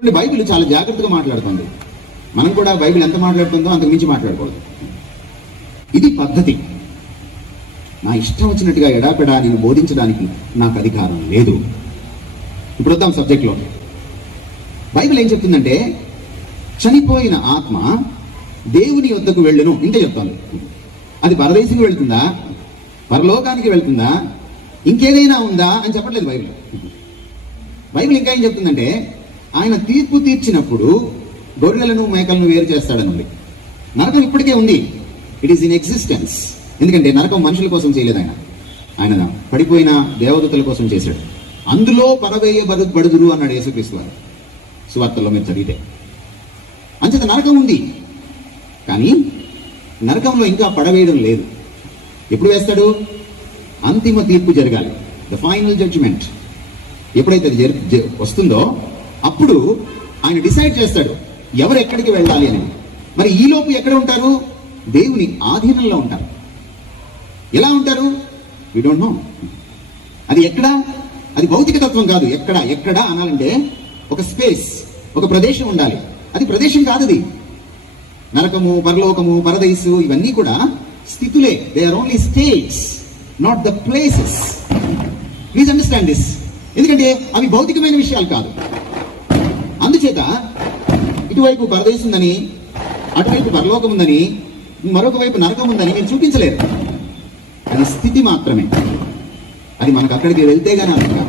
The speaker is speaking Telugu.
బైబిల్ చాలా జాగ్రత్తగా మాట్లాడుతుంది. మనం కూడా బైబిల్ ఎంత మాట్లాడుతుందో అంతకు మించి మాట్లాడకూడదు. ఇది పద్ధతి. నా ఇష్టం వచ్చినట్టుగా ఎడాపెడా నేను బోధించడానికి నాకు అధికారం లేదు. ఇప్పుడు వద్దాం సబ్జెక్ట్లో. బైబిల్ ఏం చెప్తుందంటే, చనిపోయిన ఆత్మ దేవుని వద్దకు వెళ్ళును ఇంతే చెప్తాను. అది పరదేశికి వెళ్తుందా, పరలోకానికి వెళ్తుందా, ఇంకేదైనా ఉందా అని చెప్పట్లేదు బైబిల్. బైబిల్ ఇంకా ఏం చెప్తుందంటే, ఆయన తీర్పు తీర్చినప్పుడు గొర్రెలను మేకలను వేరు చేస్తాడనుంది. నరకం ఇప్పటికే ఉంది. It is in existence. ఎందుకంటే నరకం మనుషుల కోసం చేయలేదు. ఆయన పడిపోయిన దేవదూతల కోసం చేశాడు. అందులో పడవేయబడుదురు అన్నాడు యేసుక్రీస్తు వారు సువార్తల్లో మీరు చదివితే. అంచేత నరకం ఉంది, కానీ నరకంలో ఇంకా పడవేయడం లేదు. ఎప్పుడు వేస్తాడు? అంతిమ తీర్పు జరగాలి. ద ఫైనల్ జడ్జిమెంట్ ఎప్పుడైతే వస్తుందో అప్పుడు ఆయన డిసైడ్ చేస్తాడు ఎవరు ఎక్కడికి వెళ్ళాలి అని. మరి ఈలోపు ఎక్కడ ఉంటారు? దేవుని ఆధీనంలో ఉంటారు. ఎలా ఉంటారు? We don't know. అది ఎక్కడ? అది భౌతిక తత్వం కాదు. ఎక్కడ అనాలంటే ఒక స్పేస్, ఒక ప్రదేశం ఉండాలి. అది ప్రదేశం కాదు. అది నరకము, పరలోకము, పరదైసు ఇవన్నీ కూడా స్థితులే. They are only states, not the places. Please understand this. ఎందుకంటే అవి భౌతికమైన విషయాలు కాదు. అందుచేత ఇటువైపు పరదేశం ఉందని, అటువైపు పరలోకం ఉందని, మరొక వైపు నరకం ఉందని మీరు చూపించలేరు. అది స్థితి మాత్రమే. అది మనకు అక్కడికి వెళ్తే గానీ అర్థం కాదు.